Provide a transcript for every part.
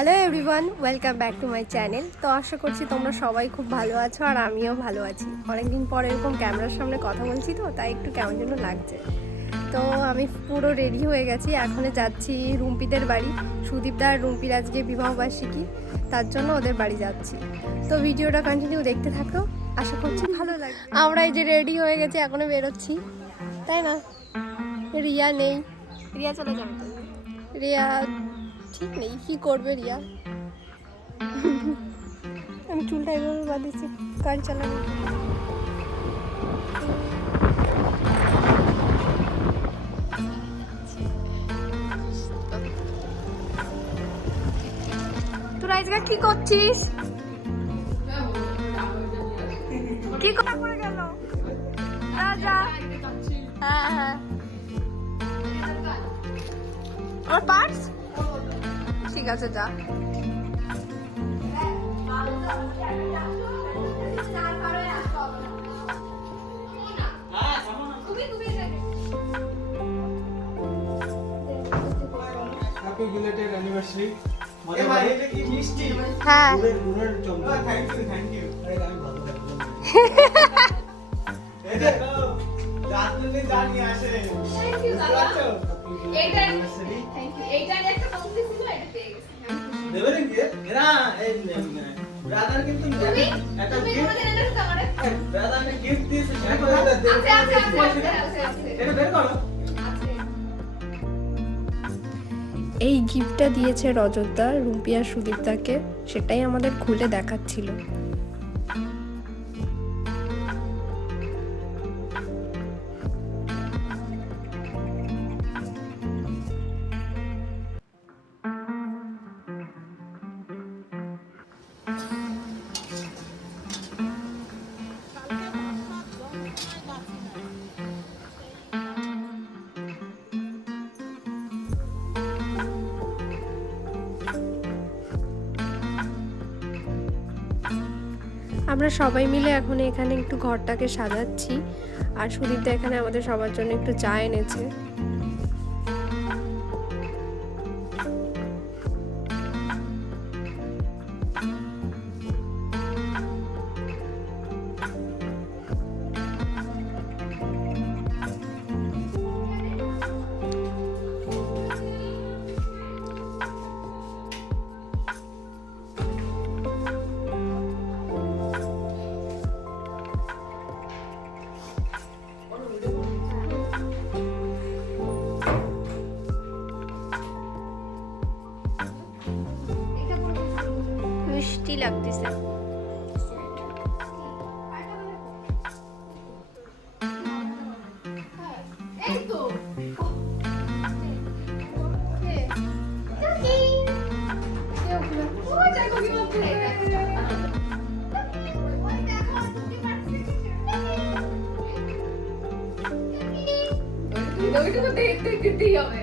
Hello everyone, welcome back to my channel. তো আশা করছি তোমরা সবাই খুব ভালো আছো আর আমিও ভালো আছি। অনেকদিন পর এরকম ক্যামেরার সামনে কথা বলছি তো তাই একটু কেমন যেন লাগছে। তো আমি পুরো রেডি হয়ে গেছি, এখন যাচ্ছি রুম্পিদের বাড়ি। সুদীপদা আর রুম্পির আজকে বিবাহবার্ষিকী, তার জন্য ওদের বাড়ি যাচ্ছি। তো ভিডিওটা কন্টিনিউ দেখতে থাকো, আশা করছি ভালো লাগবে। আমরা এই যে রেডি হয়ে গেছি, এখনো বেরোচ্ছি, তাই না? রিয়া নেই, রিয়া চলে যাবে তো। রিয়া ঠিক নেই, কি করবে রিয়া? আমি চুলটা এভাবে বাঁধিয়েছি, গাড়ি চালানো। তোরা আজকে কি করছিস? কি কথা করে গেল? যা হ্যাঁ হ্যাঁ, আমার পার্স ঠিক আছে, যা। Happy belated anniversary. এ ভাই এটা কি মিষ্টি? হ্যাঁ, গুড়ের চমড়া। Thank you. আরে আমি ভালো থাকবো। এই দেখো, জানলে জানি আসে। থ্যাংক ইউ দাদা। এইটা থ্যাংক ইউ। এইটা একটা পছন্দ ছিল, এটা পেয়ে গেছি। দেবে নাকি? না, এই ব্রাদার কিন্তু একটা তুমি গিফট কোনোদিন এনেছো তো আমারে? ব্রাদারকে গিফট দিয়েছে সেটা তো আছে। এটা বের করো। এই গিফটটা দিয়েছে রজতদা রুম্পি আর সুদীপদাকে, সেটাই আমাদের খুলে দেখাচ্ছিল। আমরা সবাই মিলে এখন এখানে একটু ঘরটাকে সাজাচ্ছি, আর সুদীপদা এখানে আমাদের সবার জন্য একটু চা এনেছে। মিষ্টি লাগতেছে। এই তো ওইটুকু দিতেই হবে।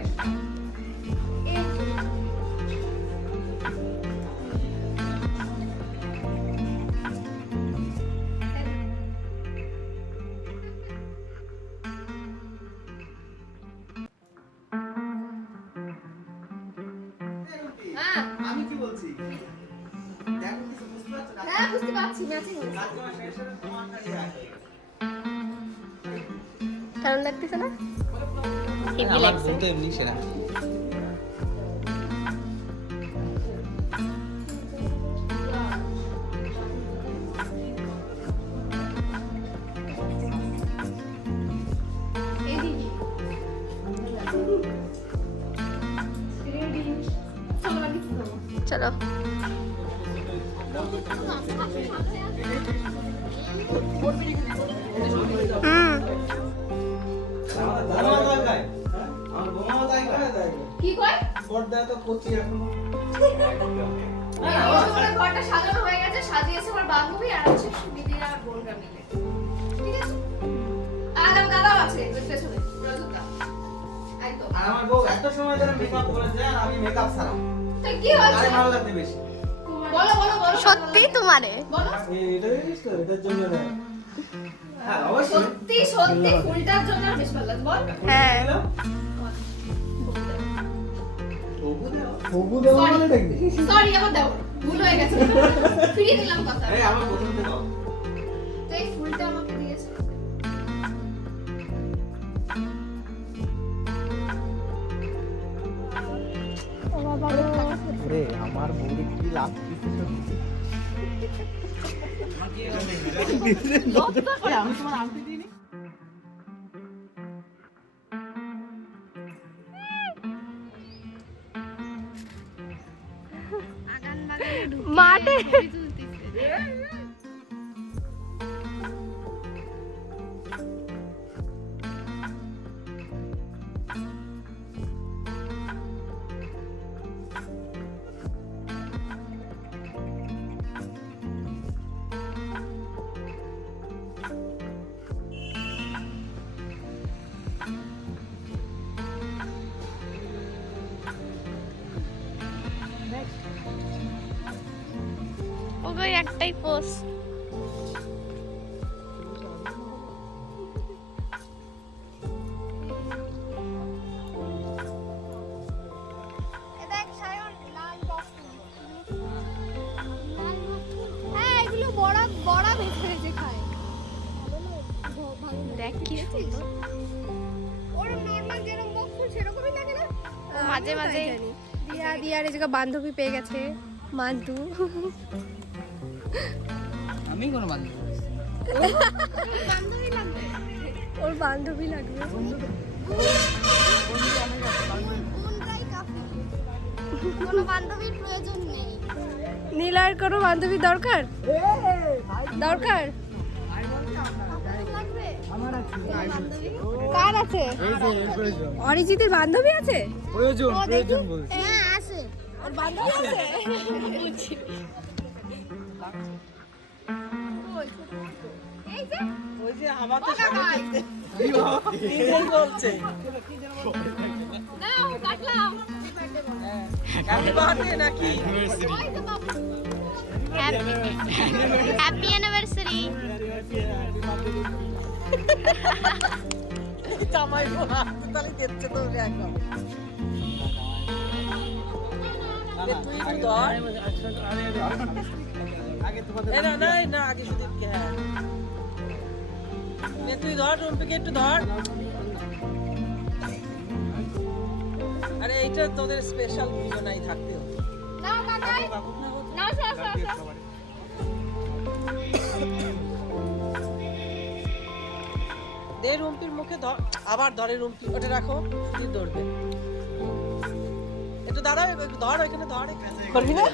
আমি কি বলছি? দেখো কিছু বুঝতে পারছো না? হ্যাঁ বুঝতে পারছি, ম্যাচিং হয়েছে। কাকিমা শেষে তোমারটা দিয়ে আসে। কেমন লাগতেছে না? হেভি লাগছে। তো এমনি সেরা। এইদিকে রেডি। চলো বাড়ি যাবো। চলো। আমার বোমা জায়গায় কি কয়? পর্দা তো করছি এখন। এই ঘরটা সাজানো হয়ে গেছে, সাজিয়েছে আমার বান্ধবী আর হচ্ছে সুবিধি আর বোনরা মিলে। ঠিক আছে? আর দাদাও আছে ওই পেছনে, রজতদা। একদম। আর আমার বউ এত সময় ধরে মেকআপ করেছে আর আমি মেকআপ ছাড়া। তো কি হচ্ছে? আরে ভালো লাগবে বেশি। বলো বলো বলো। সত্যি তোমারে? বলো। এটা জিনিস তো এটার জন্য না। হ্যাঁ অবশ্যই। সত্যি সত্যি ফুলটার জন্য বেশ ভালো লাগে, বল। হ্যাঁ। হবু দেওয়া মানে এটা কি? সরি আমার দাও ভুল হয়ে গেছে ফিরিয়ে দিলাম কথা এই আমার প্রথম থেকে দাও। তো এই ফুলটা আমাকে দিয়েছে ও বাবা গো। ওরে আমার বউরে কি লাগছে আমি তোমার আংটি দিইনি। মাঠে ওই একটাই পোস্ট হ্যাঁ এগুলো বড়া বড়া ভেজে ভেজে খায় দেখ কি সুন্দর ওরম নরমাল যেরকম বক্স সেরকমই লাগে না মাঝে আমিও তাই মাঝে- জানি। দিয়ার এই জায়গা বান্ধবী পেয়ে গেছে মান্তু আমি কোনো বান্ধব ওর বান্ধবী লাগবে কোনো বান্ধবীর প্রয়োজন নেই নীলার কোনো বান্ধবী দরকার দরকার কার আছে অরিজিতের বান্ধবী আছে প্রয়োজন ও, দেখি। প্রয়োজন বলছি। হ্যাঁ আছে ওর বান্ধবী আছে এই যে ওই যে আমাকে তিনজন বলছে নাও কাটলাম হ্যাপি বার্থডে নাকি ওই তো বাবু হ্যাপি অ্যানিভার্সারি জামাই বলা তাহলে দেখছে তো একদম তুই একটু ধর আগে তোমাদের না না না আগে সুদীপকে হ্যাঁ নে তুই ধর রুম্পিকে একটু ধর আরে এইটা তোদের স্পেশাল পুজো নাই থাকতে হতো নাও কাকাই নাও সর সর সর দে রুম্পির মুখে ধর আবার ধরে রুম্পি ওটা রাখো সুদীপ ধরবে একটু দাঁড়াও একটু ধর এখানে ধর করবি না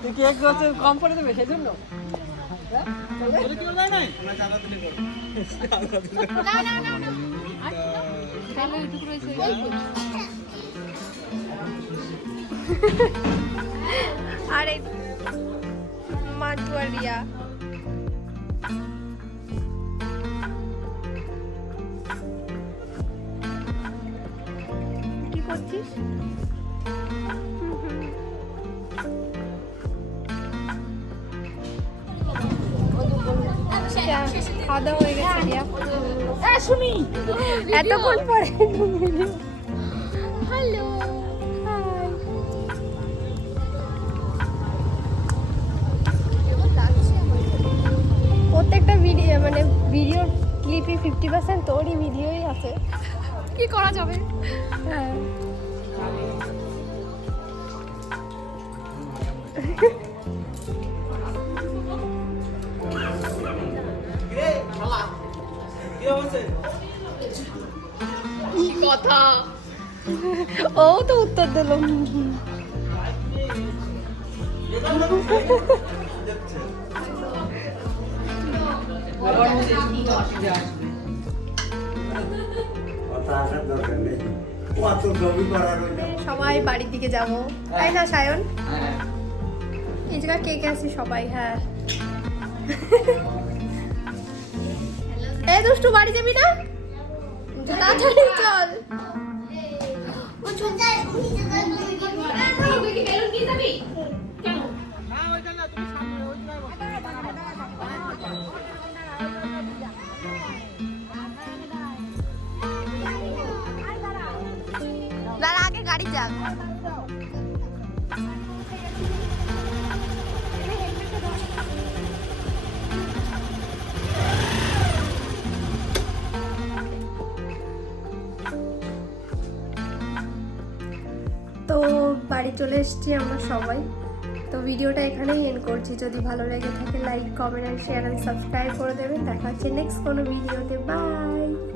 তুই কেক করতে কম করে দেবে সেজন্য না না না না তাহলে এইটুকু রয়েছে আরে মান্তু আর রিয়া কি করছিস খাওয়া দাওয়া হয়ে গেছে রিয়া শুনি এতক্ষণ পরে হ্যালো হাই প্রত্যেকটা ভিডিও মানে ভিডিও ক্লিপই 50% তোরই ভিডিওই আছে কি করা যাবে হ্যাঁ কথা ও তো উত্তর দিল সবাই বাড়ির দিকে যাব তাই না সায়ন এই জায়গা কে কে আছে সবাই হ্যাঁ এই দুষ্টু বাড়ি যাবি না তাড়াতাড়ি চল তুই কি বেলুন নিয়ে যাবি কেন দাঁড়া আগে গাড়ি যাক বাড়ি চলে এসেছি আমরা সবাই। তো ভিডিওটা এখানেই এন্ড করছি। যদি ভালো লেগে থাকে like, comment, share and subscribe করে দেবেন। দেখা হচ্ছে নেক্সট কোনো ভিডিওতে। বাই।